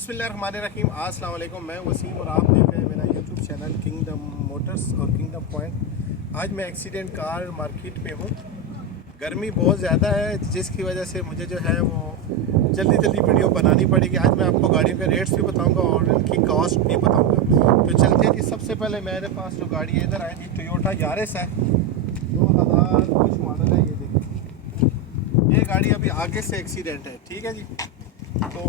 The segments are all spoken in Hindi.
बिस्मिल्लाहिर्रहमानिर्रहीम। अस्सलाम वालेकुम। मैं वसीम और आप देख रहे हैं मेरा यूट्यूब चैनल किंगडम मोटर्स और किंगडम पॉइंट। आज मैं एक्सीडेंट कार मार्केट में हूँ। गर्मी बहुत ज़्यादा है जिसकी वजह से मुझे जो है वो जल्दी जल्दी वीडियो बनानी पड़ेगी। आज मैं आपको गाड़ियों के रेट्स भी बताऊंगा और इनकी कॉस्ट भी बताऊंगा। तो चलते हैं कि सबसे पहले मेरे पास जो गाड़ी है इधर आएगी टोयोटा यारिस है, 2000 कुछ मॉडल है। ये देखिए, ये गाड़ी अभी आगे से एक्सीडेंट है, ठीक है जी। तो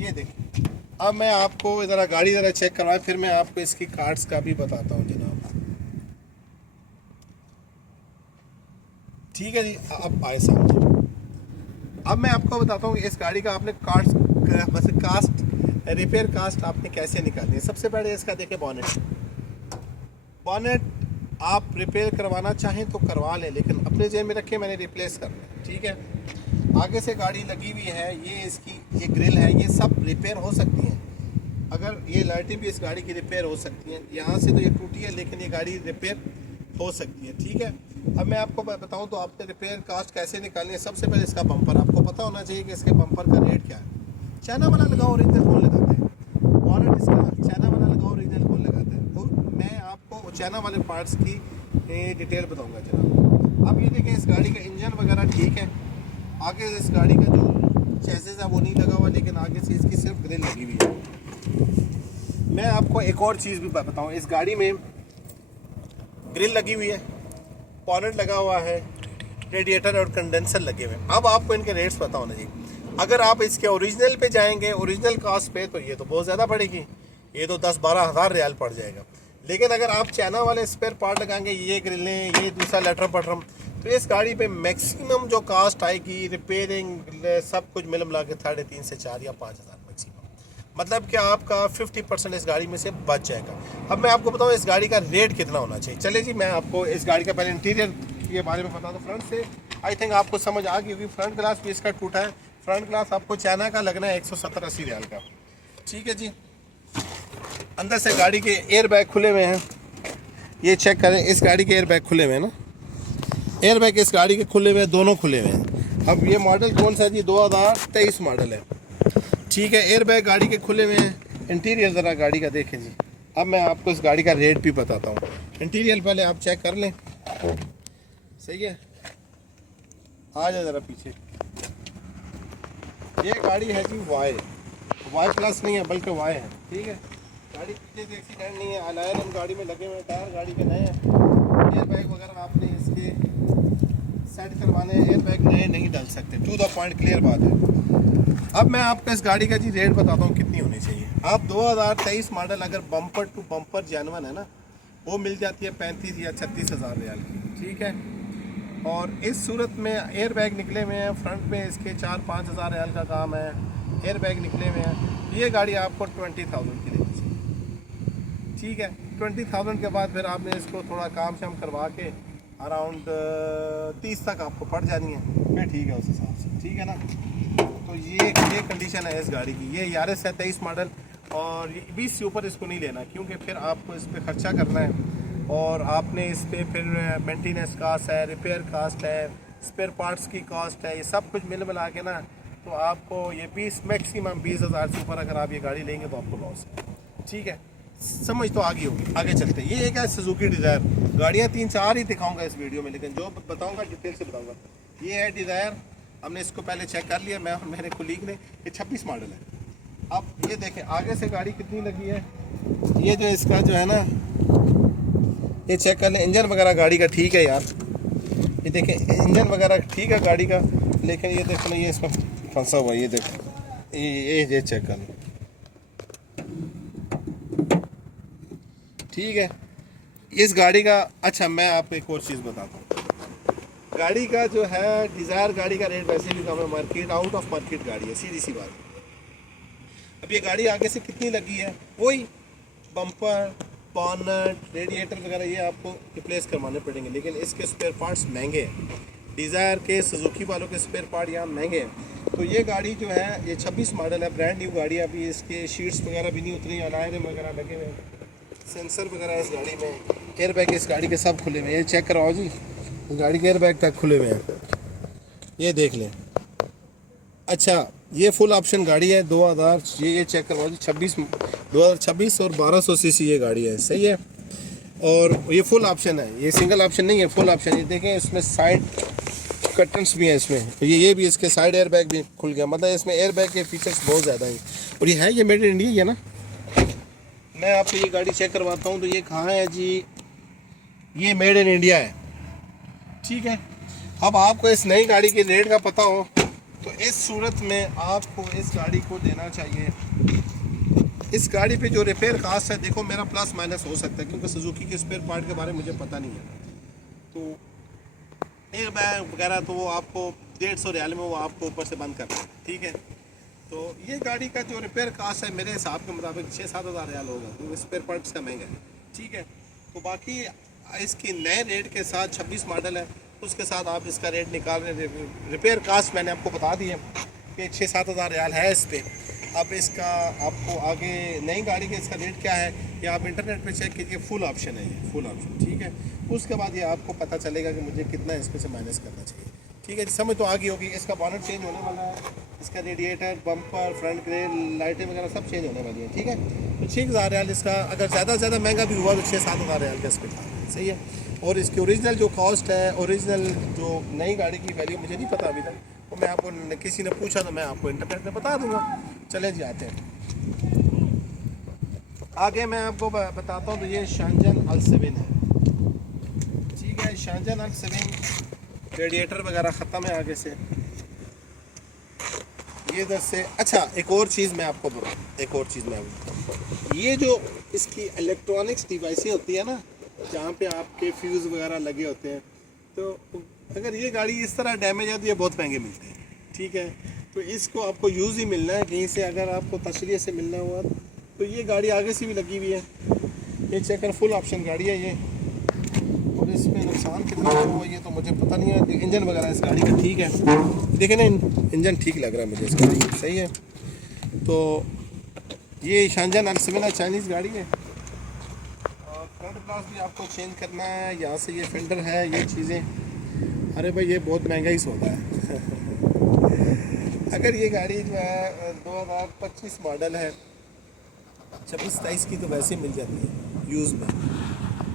ये देखिए, अब मैं आपको ज़रा गाड़ी ज़रा चेक करवाएं, फिर मैं आपको इसकी कार्ड्स का भी बताता हूँ जनाब। ठीक है जी, अब आए सामने। अब मैं आपको बताता हूँ कि इस गाड़ी का आपने कार्ड्स बस कास्ट रिपेयर कास्ट आपने कैसे निकालनी है। सबसे पहले इसका देखें बॉनेट आप रिपेयर करवाना चाहें तो करवा लें, लेकिन अपने जेब में रखें, मैंने रिप्लेस करना है, ठीक है। आगे से गाड़ी लगी हुई है, ये इसकी ये ग्रिल है, ये सब रिपेयर हो सकती हैं। अगर ये लाइटें भी इस गाड़ी की रिपेयर हो सकती हैं। यहाँ से तो ये टूटी है लेकिन ये गाड़ी रिपेयर हो सकती है, ठीक है। अब मैं आपको बताऊं तो आपने रिपेयर कास्ट कैसे निकालनी है। सबसे पहले इसका बम्पर आपको पता होना चाहिए कि इसके बम्पर का रेट क्या है। चाइना वाला लगाओ, ओरिजिनल कौन लगाते हैं? बॉनेट इसका चाइना वाला लगाओ, ओरिजिनल कौन लगाते हैं? तो मैं आपको चाइना वाले पार्ट्स की डिटेल बताऊँगा जनाब। अब ये देखें, इस गाड़ी का इंजन वगैरह ठीक है। आगे से इस गाड़ी का जो चेसिस है वो नहीं लगा हुआ, लेकिन आगे से इसकी सिर्फ ग्रिल लगी हुई है। मैं आपको एक और चीज़ भी बताऊं, इस गाड़ी में ग्रिल लगी हुई है, बॉनेट लगा हुआ है, रेडिएटर और कंडेंसर लगे हुए हैं। अब आपको इनके रेट्स पता होना चाहिए। अगर आप इसके ओरिजिनल पे जाएंगे, ओरिजिनल कास्ट पे, तो ये तो बहुत ज़्यादा पड़ेगी, ये तो 10-12 हज़ार रियाल पड़ जाएगा। लेकिन अगर आप चाइना वाले स्पेयर पार्ट लगाएंगे, ये ग्रिलें, ये दूसरा लेटरम पटरम, तो इस गाड़ी पे मैक्सिमम जो कास्ट आएगी रिपेयरिंग सब कुछ मिल मिला के 3.5 से 4 या 5 हज़ार मैक्सिमम। मतलब कि आपका 50% इस गाड़ी में से बच जाएगा। अब मैं आपको बताऊं इस गाड़ी का रेट कितना होना चाहिए। चले जी, मैं आपको इस गाड़ी का पहले इंटीरियर के बारे में बता दूं। फ्रंट से आई थिंक आपको समझ आ गई होगी। फ्रंट ग्लास भी इसका टूटा है। फ्रंट ग्लास आपको चाइना का लगना है 170-80 रियाल का, ठीक है जी। अंदर से गाड़ी के एयर बैग खुले हुए हैं, ये चेक करें। इस गाड़ी के एयर बैग खुले हुए हैं ना, एयर बैग इस गाड़ी के खुले हुए हैं, दोनों खुले हुए हैं। अब ये मॉडल कौन सा है जी? 2023 मॉडल है, ठीक है। एयर बैग गाड़ी के खुले हुए हैं। इंटीरियर ज़रा गाड़ी का देखें जी। अब मैं आपको इस गाड़ी का रेट भी बताता हूँ। इंटीरियर पहले आप चेक कर लें, सही है। आ जाए ज़रा पीछे। ये गाड़ी है जी वाई प्लस नहीं है बल्कि वाई है, ठीक है। गाड़ी पीछे से एक्सीडेंट नहीं है, अलायरन गाड़ी में लगे हुए, टायर गाड़ी के नए हैं। एयर बैग वगैरह आपने इसके सेट करवाने, एयर बैग नए नहीं डाल सकते, टू द पॉइंट, क्लियर बात है। अब मैं आपको इस गाड़ी का जी रेट बताता हूँ कितनी होनी चाहिए। आप 2023 मॉडल अगर बम्पर टू बम्पर जेन्युइन है ना, वो मिल जाती है 35 या 36 हज़ार रियाल की, ठीक है। और इस सूरत में एयर बैग निकले हुए हैं, फ्रंट में इसके 4-5 हज़ार रियाल का काम है, एयर बैग निकले हुए हैं। ये गाड़ी आपको 20,000 की लेनी चाहिए, ठीक है। 20,000 के बाद फिर आपने इसको थोड़ा काम शाम करवा के अराउंड 30 तक आपको पड़ जानी है, फिर ठीक है उस हिसाब से, ठीक है ना। तो ये कंडीशन है इस गाड़ी की। ये यारिस है 23 मॉडल, और 20 से ऊपर इसको नहीं लेना, क्योंकि फिर आपको इस पर ख़र्चा करना है और आपने इस पर फिर मेंटेनेंस कास्ट है, रिपेयर कास्ट है, स्पेयर पार्ट्स की कास्ट है, ये सब कुछ मिल मिला के ना, तो आपको ये 20 मैक्सिमम 20 हज़ार से ऊपर अगर आप ये गाड़ी लेंगे तो आपको लॉस है, ठीक है। समझ तो आ गई होगी। आगे चलते हैं। ये एक है सुजुकी डिज़ायर। गाड़ियाँ 3-4 ही दिखाऊंगा इस वीडियो में, लेकिन जो बताऊंगा डिटेल से बताऊंगा। ये है डिज़ायर, हमने इसको पहले चेक कर लिया, मैं और मेरे कोलीग ने। ये 26 मॉडल है। अब ये देखें आगे से गाड़ी कितनी लगी है। ये जो इसका जो है ना, ये चेक कर लें। इंजन वगैरह गाड़ी का ठीक है यार, ये देखें इंजन वगैरह ठीक है गाड़ी का, लेकिन ये देखो ना, ये इसमें फंसा हुआ है, ये देखो, ये चेक कर लें, ठीक है। इस गाड़ी का अच्छा, मैं आपको एक और चीज़ बताता हूँ। गाड़ी का जो है डिज़ायर गाड़ी का रेट वैसे भी कम है, मार्केट आउट ऑफ मार्केट गाड़ी है, सीधी सी बात है। अब ये गाड़ी आगे से कितनी लगी है, वही बम्पर, बॉनेट, रेडिएटर वगैरह ये आपको रिप्लेस करवाने पड़ेंगे, लेकिन इसके स्पेयर पार्ट्स महंगे हैं। डिज़ायर के, सुजुकी वालों के स्पेयर पार्ट यहाँ महंगे हैं। तो ये गाड़ी जो है, ये 26 मॉडल है, ब्रांड न्यू गाड़ी है। अभी इसके शीट्स वगैरह भी नहीं उतरी, अलायरन वगैरह लगे हुए हैं, सेंसर वगैरह इस गाड़ी में, एयर बैग इस गाड़ी के सब खुले हुए हैं। ये चेक करवाओ जी, इस गाड़ी के एयर बैग तक खुले हुए हैं, ये देख लें। अच्छा, ये फुल ऑप्शन गाड़ी है 2000, ये चेक करवा दी 2026 और 1200 सीसी ये गाड़ी है, सही है। और ये फुल ऑप्शन है, ये सिंगल ऑप्शन नहीं है, फुल ऑप्शन। ये देखें इसमें साइड कर्टन्स भी हैं इसमें, ये भी इसके साइड एयर बैग भी खुल गया, मतलब इसमें एयर बैग के फीचर्स बहुत ज़्यादा हैं। और ये है, ये मेड इन इंडिया ही है ना। मैं आपको ये गाड़ी चेक करवाता हूँ, तो ये कहाँ है जी, ये मेड इन इंडिया है, ठीक है। अब आपको इस नई गाड़ी के रेट का पता हो तो इस सूरत में आपको इस गाड़ी को देना चाहिए। इस गाड़ी पे जो रिपेयर कास्ट है, देखो मेरा प्लस माइनस हो सकता है क्योंकि सुजुकी के स्पेयर पार्ट के बारे में मुझे पता नहीं है, तो एयर बैग वगैरह तो वो आपको 150 रियाल में वो आपको ऊपर से बंद करना है, ठीक है। तो ये गाड़ी का जो रिपेयर कास्ट है मेरे हिसाब के मुताबिक 6-7 हज़ार रियाल होगा, तो स्पेयर पार्ट्स का महंगा है, ठीक है। तो बाकी इसकी नए रेट के साथ 26 मॉडल है, उसके साथ आप इसका रेट निकाल रहे, रिपेयर कास्ट मैंने आपको बता दी है कि 6-7 हज़ार रियाल है इस पर। अब इसका आपको आगे नई गाड़ी के इसका रेट क्या है ये आप इंटरनेट पे चेक कीजिए, फुल ऑप्शन है ये, फुल ऑप्शन, ठीक है। उसके बाद ये आपको पता चलेगा कि मुझे कितना इसमें से माइनस करना चाहिए, ठीक है। समझ तो आ गई होगी। इसका बॉनेट चेंज होने वाला है, इसका रेडिएटर, बम्पर, फ्रंट ग्रिल, लाइटें वगैरह सब चेंज होने वाली है, ठीक है। तो 6 हज़ार रियाल इसका, अगर ज़्यादा से ज़्यादा महंगा भी हुआ तो 6-7 हज़ार रियाल का इस पर, सही है। और इसकी ओरिजिनल जो कॉस्ट है, ओरिजिनल जो नई गाड़ी की वैल्यू मुझे नहीं पता अभी तक, तो मैं आपको किसी ने पूछा तो मैं आपको इंटरनेट में बता दूंगा। चलें जी, आते हैं आगे। मैं आपको बताता हूँ, तो ये शानजन अल7 है, ठीक है। शानजन अल7 रेडिएटर वगैरह ख़त्म है आगे से, ये इधर से। अच्छा, एक और चीज़ मैं आपको बताऊँ, ये जो इसकी इलेक्ट्रॉनिक्स डिवाइसें होती है ना, जहाँ पे आपके फ्यूज़ वगैरह लगे होते हैं, तो अगर ये गाड़ी इस तरह डैमेज है तो ये बहुत महंगे मिलते हैं, ठीक है। तो इसको आपको यूज़ ही मिलना है कहीं से, अगर आपको तसल्ली से मिलना हुआ तो ये गाड़ी आगे से भी लगी हुई है, ये चेक कर, फुल ऑप्शन गाड़ी है ये। और इसमें नुकसान कितना हुआ ये तो मुझे पता नहीं है। इंजन वगैरह इस गाड़ी का ठीक है, देखें ना, इंजन ठीक लग रहा है मुझे इस गाड़ी का, सही है। तो ये शानजन अल7 चाइनीज़ गाड़ी है। और फ्रंट ग्लास भी आपको चेंज करना है, यहाँ से ये फेंडर है, ये चीज़ें। अरे भाई ये बहुत महंगा ही सौदा है अगर ये गाड़ी जो है 2025 मॉडल है, 26-27 की तो वैसे मिल जाती है यूज़ में,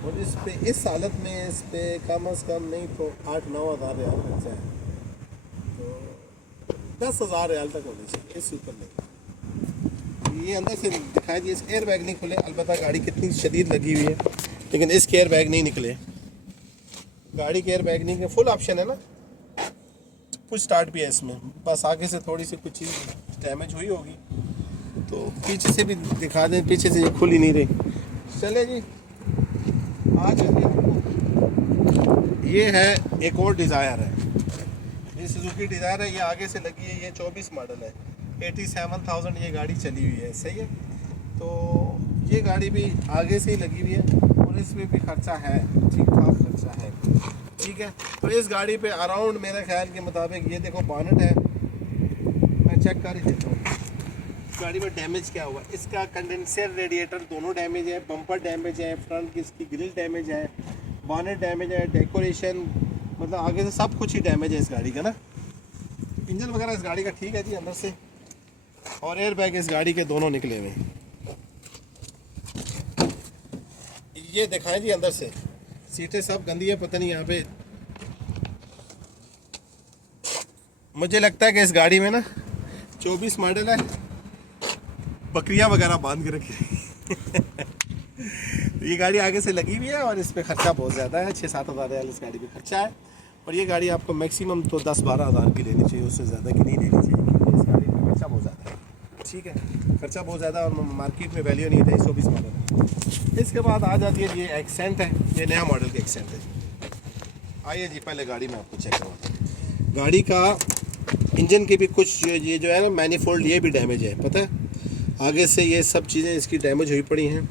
और इस पे इस हालत में इस पे कम से कम नहीं तो 8-9 हज़ार रियाल खर्चा है, तो 10 हज़ार रियाल तक होनी चाहिए, इससे ऊपर नहीं। ये अंदर से दिखाई दिए, इसके एयर बैग नहीं खुले, अलबत्ता गाड़ी कितनी शदीद लगी हुई है, लेकिन इसके एयर बैग नहीं निकले, गाड़ी के एयर बैग नहीं, फुल ऑप्शन है ना। कुछ स्टार्ट भी है इसमें, बस आगे से थोड़ी सी कुछ चीज़ डैमेज हुई होगी, तो पीछे से भी दिखा दें, पीछे से ये खुल ही नहीं रही। चले जी, आज ये है एक और डिज़ायर है, ये सुजुकी डिज़ायर है, ये आगे से लगी है, ये 24 मॉडल है, 87,000 ये गाड़ी चली हुई है, सही है। तो ये गाड़ी भी आगे से ही लगी हुई है और इसमें भी खर्चा है, ठीक ठाक खर्चा है, ठीक है। तो इस गाड़ी पे अराउंड मेरे ख्याल के मुताबिक, ये देखो बॉनेट है, मैं चेक कर ही देता हूँ गाड़ी में डैमेज क्या हुआ। इसका कंडेंसर, रेडिएटर दोनों डैमेज है, बम्पर डैमेज है, फ्रंट की इसकी ग्रिल डैमेज है, बॉनेट डैमेज है, डेकोरेशन, मतलब आगे से सब कुछ ही डैमेज है इस गाड़ी का ना। इंजन वगैरह इस गाड़ी का ठीक है जी अंदर से, और एयर बैग इस गाड़ी के दोनों निकले हुए हैं, ये दिखाएं जी अंदर से। सीटें सब गंदी है, पता नहीं यहाँ पे, मुझे लगता है कि इस गाड़ी में ना 24 मॉडल है, बकरियां वगैरह बांध के रखी ये गाड़ी आगे से लगी हुई है और इस पर खर्चा बहुत ज़्यादा है, 6-7 हज़ार रियाल इस गाड़ी पे खर्चा है। और ये गाड़ी आपको मैक्सिमम तो 10-12 हज़ार की लेनी चाहिए, उससे ज़्यादा की नहीं लेनी चाहिए, क्योंकि इस गाड़ी में खर्चा बहुत ज़्यादा है, ठीक है। खर्चा बहुत ज़्यादा और मार्केट में वैल्यू नहीं है, 24 मॉडल। इसके बाद आ जाती है ये एक्सेंट है, ये नया मॉडल के एक्सेंट है। आइए जी, पहले गाड़ी में आपको चेक करवाता हूँ। गाड़ी का इंजन की भी कुछ ये जो है ना मैनीफोल्ड, ये भी डैमेज है, पता है, आगे से ये सब चीज़ें इसकी डैमेज हुई पड़ी हैं।